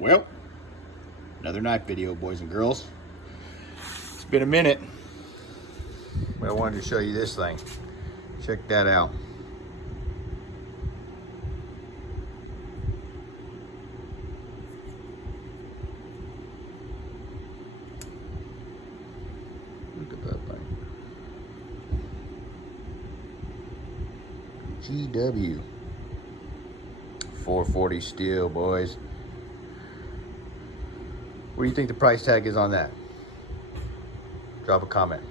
Well, another knife video, boys and girls. It's been a minute, but I wanted to show you this thing. Check that out. Look at that thing. GW 440 steel, boys. What do you think the price tag is on that? Drop a comment.